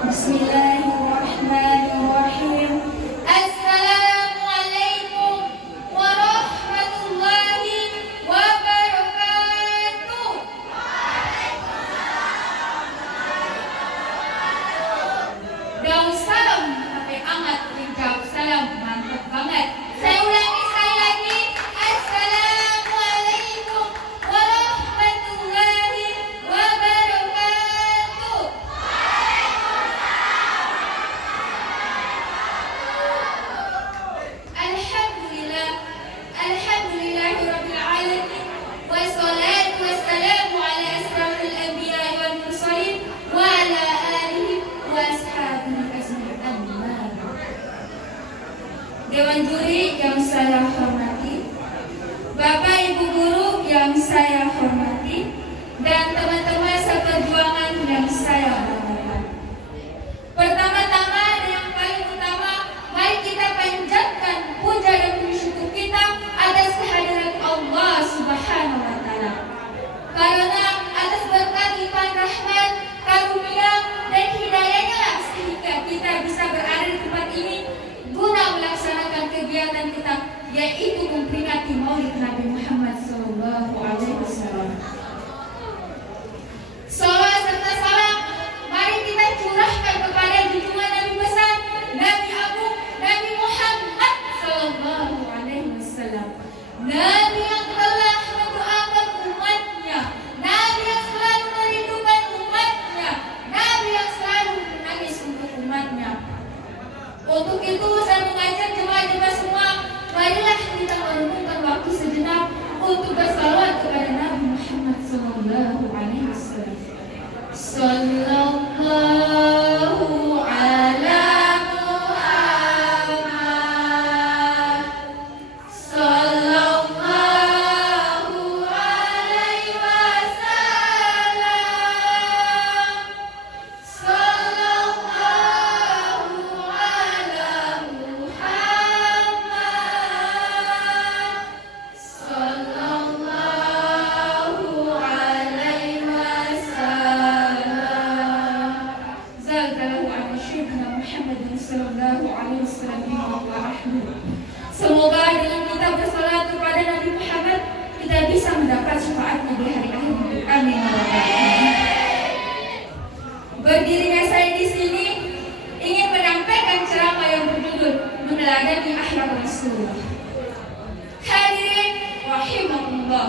Bismillahirrahmanirrahim. Assalamualaikum warahmatullahi wabarakatuh. Daun salam pakai angat, jawab salam mantap banget. Saya ulangi sekali lagi. Assalamualaikum warahmatullahi wabarakatuh. Alhamdulillah, alhamdulillahirabbil alamin. Wassalatu wassalamu ala asrafil anbiya'i wal mursalin wa ala alihi wa ashabihi ajma'in. Dewan juri yang saya hormati, Bapak Ibu guru yang saya hormati, dan teman-teman seperjuangan yang saya banggakan. Pertama-tama dan yang paling utama, mari kita panjatkan puja dan syukur kita atas kehadiran Allah Subhanahu wa taala. Karena atas berkat limpahan rahmat, karunia dan hidayahnya lah sehingga kita bisa berada di tempat ini guna melaksanakan kegiatan kita, yaitu memperingati Maulid Nabi Muhammad SAW. Salawat serta salam mari kita curahkan kepada junjungan Nabi besar, Nabi Agung, Nabi Muhammad SAW. Nabi yang telah mendoakan umatnya, Nabi yang selalu merindukan umatnya, Nabi yang selalu menangis untuk umatnya. Untuk itu saya mengajak jemaah-jemaah semua, marilah kita merenungkan waktu sejenak untuk bersalawat kepada Nabi Muhammad SAW. Sallallahu ala Muhammad, sallallahu alaihi wasallam, sallallahu ala Muhammad, sallallahu alaihi wasallam. Zalzalahu ala syuhna Muhammadin sallallahu alaihi wasallam. Semoga dengan kita bersalat kepada Nabi Muhammad, kita bisa mendapat syafaatnya di hari akhir. Amin. Berdirinya saya di sini ingin menyampaikan ceramah yang berjudul Meneladani Akhlak Rasulullah. Hadirin rahimakumullah.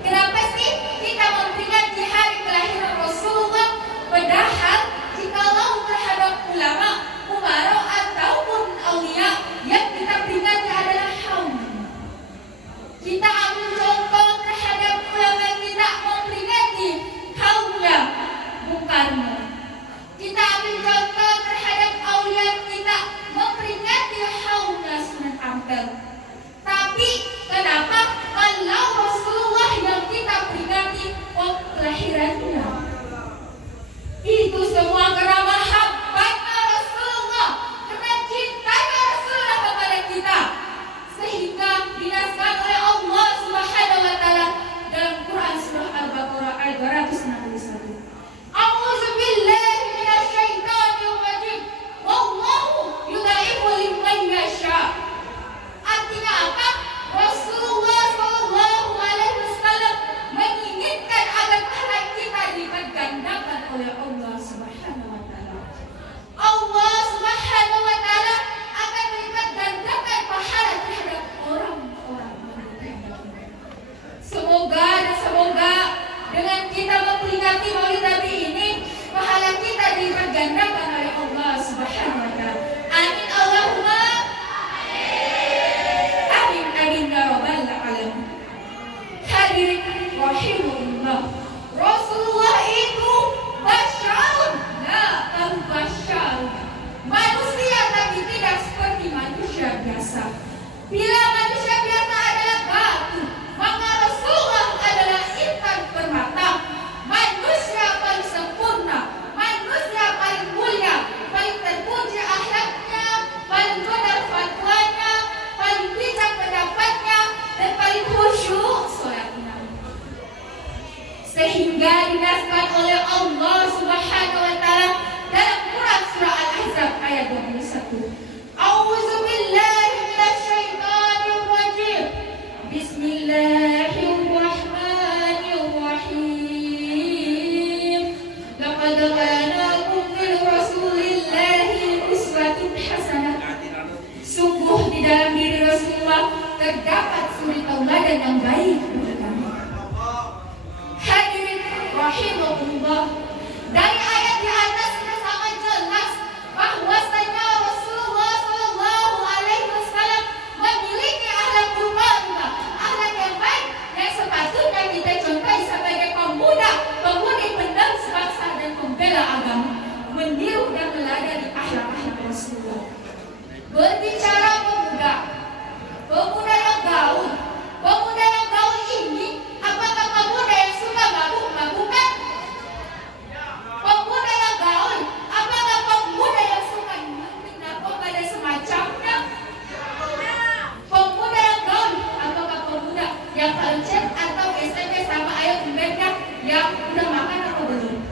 Kenapa sih kita memperingati hari kelahiran Rasulullah, padahal jikalau terhadap ulama, umara ataupun aulia yang kita peringati adalah haum. Kita ambil contoh terhadap ulama kita memperingati kaumnya Bung Karno. Kita ambil contoh terhadap aulia kita memperingati kaumnya Sunan Ampel. Tapi kenapa kalau Rasulullah yang kita peringati kelahirannya? lakum min Rasulillahi uswatun hasanah. Sungguh di dalam diri Rasulullah terdapat suri tauladan yang baik bagi kami. Hadirin rahimahullah, dari ayat di atas sudah sangat jelas bahwasanya Rasulullah Shallallahu Alaihi Wasallam memiliki akhlakul karimah, akhlak yang baik yang sepatutnya kita contoh sebagai pemudi penerus bangsa dan pembela agama, meniru dan meladani akhlak-akhlak Rasulullah. Berbicara pemuda yang gaul, ini apakah pemuda yang suka mabuk-mabukan? Pemuda yang gaul, apakah pemuda yang suka minum narkoba dan semacamnya? Pemuda yang gaul, apakah pemuda yang kalau chat atau SMS sama ayah bunda yang udah makan atau belum?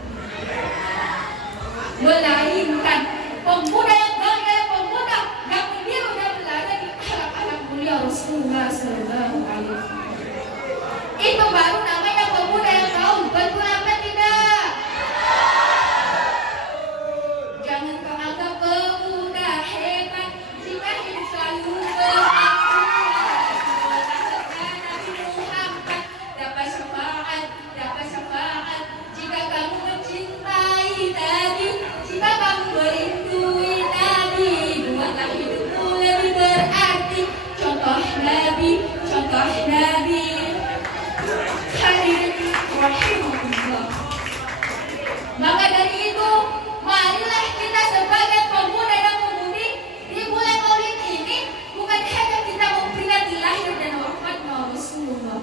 Melainkan pemuda yang gaul adalah pemuda yang meniru dan meladani akhlak-akhlak mulia Rasulullah Sallallahu Alaihi Wasallam. Itu baru namanya pemuda yang gaul. Betul apa tidak? Jangan kau anggap pemuda hebat jika hidup selalu berangkat Nabi Muhammad dapat syafaat jika kamu mencintai Nabi, jika kamu merindui Nabi, buatlah hidupmu lebih berarti. Contoh Nabi. Hadirin rahimahullah. Maka dari itu, marilah kita sebagai pemuda dan pemudi di bulan Maulid ini bukan hanya kita memperingati lahir dan wafatnya Rasulullah,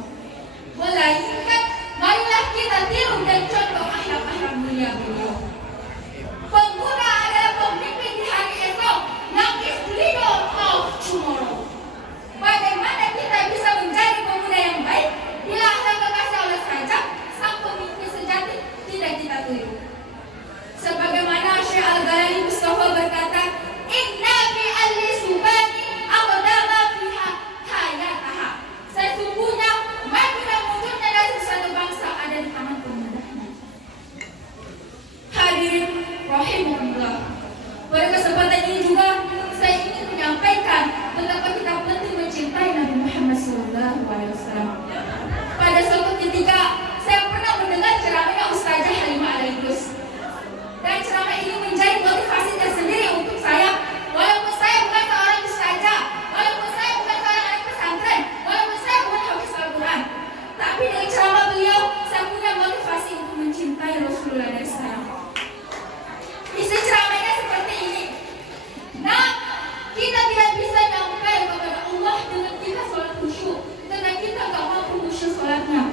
melainkan marilah kita tiru dan contoh akhlak-akhlak mulia beliau. Pemuda adalah pemimpin di hari esok, yang is leader of tomorrow. Bagaimana kita bisa menjadi pemuda yang baik bila akhlak kekasih Allah saja sang pemimpin sejati tidak kita tiru? Sebagaimana Syekh Al-Ghalani Mustafa berkata, inna fi al-subani aqdama fiha hayataha. Sesungguhnya maju dan mundurnya dari satu bangsa ada di tangan pemudanya. Hadirin rahimahullah, pada kesempatan ini juga saya ingin menyampaikan betapa kita penting mencintai Nabi Muhammad SAW. Pada suatu ketika saya pernah mendengar ceramahnya Ustazah Halimah Al-Idrus, dan ceramah ini menjadi motivasi tersendiri untuk saya. Walaupun saya bukan seorang ustazah, walaupun saya bukan seorang anak pesantren, walaupun saya bukan hafiz Al-Quran, tapi dengan ceramah beliau saya punya motivasi untuk mencintai Rasulullah dari sekarang. Isi ceramahnya seperti ini. Nah, kita tidak bisa nyampe kepada Allah dengan kita sholat khusyuk, karena kita gak mampu khusyuk sholatnya.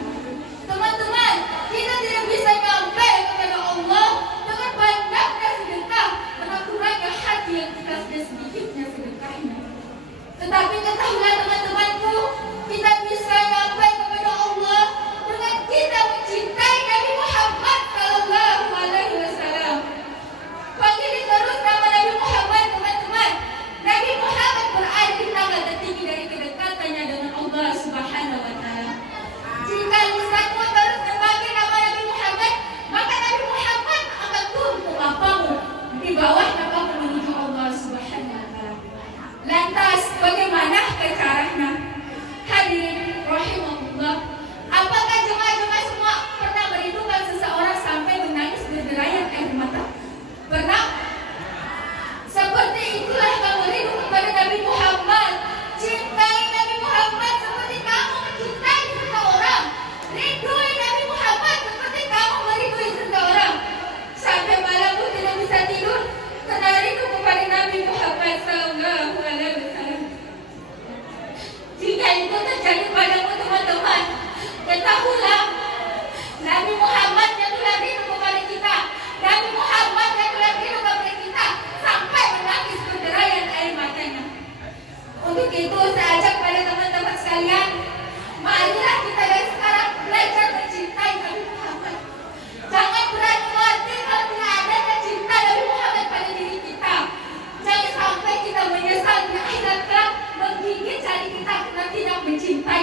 Teman-teman, kita tidak bisa nyampe kepada Allah dengan banyaknya sedekah, karena kurangnya hati yang kita sedikitnya sedekahnya. Tetapi ketahuilah teman-temanku, kita bisa nyampe kepada Allah dengan kita mencintai Nabi Muhammad Sallallahu Alaihi Wasallam. Panggil terus nama Nabi Muhammad, teman-teman. Nabi Muhammad berarti tanggal tertinggi dari kedekatannya dengan Allah Subhanahu wa Ta'ala. Jika lisanmu terus memanggil nama Nabi Muhammad, maka Nabi Muhammad akan turun ke kapamu, di bawahnya kamu menuju Allah Subhanahu wa Ta'ala. Lantas bagaimana caranya? Hadirin rahimahullah, apakah jemaah-jemaah semua pernah merindukan seseorang sampai menangis berderayan air mata? Pernah? Seperti itulah kamu rindu kepada Nabi Muhammad. Cintai Nabi Muhammad seperti kamu mencintai seseorang. Rindui Nabi Muhammad seperti kamu merindui seseorang. Sampai malammu tidak bisa tidur karena rindu kepada Nabi Muhammad Sallallahu Alaihi Wasallam. Jika itu terjadi padamu teman-teman, ketahuilah Nabi Muhammad yang telah rindu kepada kita. Nabi Muhammad yang telah rindu kepada kita sampai menangis berderayan air matanya. Untuk itu saya ajak pada teman-teman sekalian, marilah kita dari sekarang belajar mencintai Nabi Muhammad. Jangan berani mati kalau tidak ada cinta Nabi Muhammad pada diri kita. Jangan sampai kita menyesal di akhirat kelak menggigit jari kita karena tidak mencintai